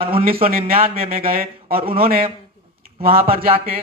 1999 में गए और उन्होंने वहां पर जाके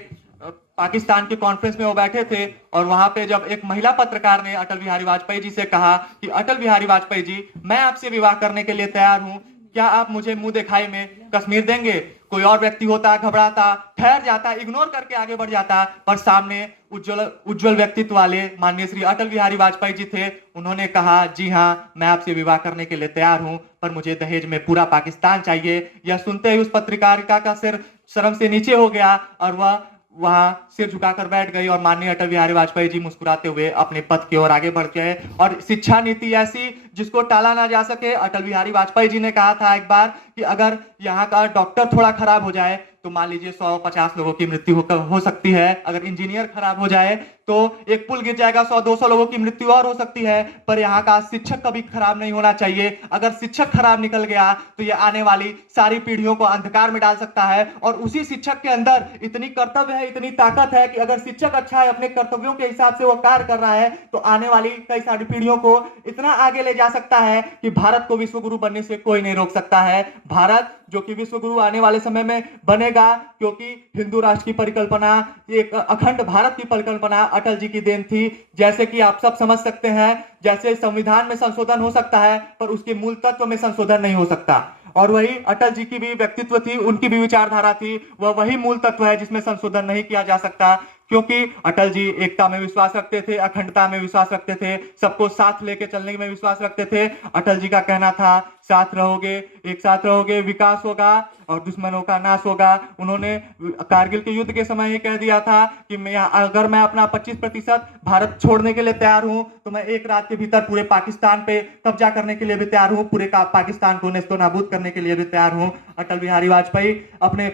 पाकिस्तान के कॉन्फ्रेंस में वो बैठे थे और वहां पे जब एक महिला पत्रकार ने अटल बिहारी वाजपेयी जी से कहा कि अटल बिहारी वाजपेयी जी, मैं आपसे विवाह करने के लिए तैयार हूं, क्या आप मुझे मुंह दिखाई में कश्मीर देंगे? कोई और व्यक्ति होता, घबराता, ठहर जाता, इग्नोर करके आगे बढ़ जाता, पर सामने उज्जवल उज्जवल व्यक्तित्व वाले माननीय श्री अटल बिहारी वाजपेयी जी थे। उन्होंने कहा, जी हाँ, मैं आपसे विवाह करने के लिए तैयार हूं, पर मुझे दहेज में पूरा पाकिस्तान चाहिए। यह सुनते ही उस पत्रकारिता का सिर शर्म से नीचे हो गया और वह वहां सिर झुकाकर बैठ गई और माननीय अटल बिहारी वाजपेयी जी मुस्कुराते हुए अपने पद की ओर आगे बढ़ गए। और शिक्षा नीति ऐसी जिसको टाला ना जा सके। अटल बिहारी वाजपेयी जी ने कहा था एक बार कि अगर यहाँ का डॉक्टर थोड़ा खराब हो जाए तो मान लीजिए 150 लोगों की मृत्यु हो सकती है। अगर इंजीनियर खराब हो जाए तो एक पुल गिर जाएगा, 100-200 लोगों की मृत्यु और हो सकती है। पर यहाँ का शिक्षक कभी खराब नहीं होना चाहिए। अगर शिक्षक खराब निकल गया तो ये आने वाली सारी पीढ़ियों को अंधकार में डाल सकता है। और उसी शिक्षक के अंदर इतनी कर्तव्य है, इतनी ताकत है कि अगर शिक्षक अच्छा है, अपने कर्तव्यों के हिसाब से वो कार्य कर रहा है, तो आने वाली कई सारी पीढ़ियों को इतना आगे ले जा सकता है कि भारत को विश्व गुरु बनने से कोई नहीं रोक सकता है। भारत जो कि विश्व गुरु आने वाले समय में बनेगा, क्योंकि हिंदू राष्ट्र की परिकल्पना, एक अखंड भारत की परिकल्पना अटल जी की देन थी। जैसे कि आप सब समझ सकते हैं, जैसे संविधान में संशोधन हो सकता है पर उसके मूल तत्व में संशोधन नहीं हो सकता। और वही अटल जी की भी व्यक्तित्व थी, उनकी भी विचारधारा थी, वह वही मूल तत्व है जिसमें संशोधन नहीं किया जा सकता। क्योंकि अटल जी एकता में विश्वास रखते थे, अखंडता में विश्वास रखते थे, सबको साथ लेके चलने में विश्वास रखते थे। अटल जी का कहना था, साथ रहोगे, एक साथ रहोगे, विकास होगा और दुश्मनों का नाश होगा। उन्होंने कारगिल के युद्ध के समय ही कह दिया था कि अगर मैं अपना 25% भारत छोड़ने के लिए तैयार हूं तो मैं एक रात के भीतर पूरे पाकिस्तान पे कब्जा करने के लिए भी तैयार हूं, पूरे पाकिस्तान को नेस्तो नाबूद करने के लिए भी तैयार हूं। अटल बिहारी वाजपेयी अपने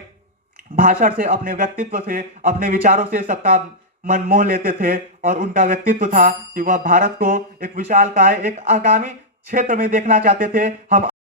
भाषण से, अपने व्यक्तित्व से, अपने विचारों से सबका मन मोह लेते थे। और उनका व्यक्तित्व था कि वह भारत को एक विशाल काय, एक आगामी क्षेत्र में देखना चाहते थे। हम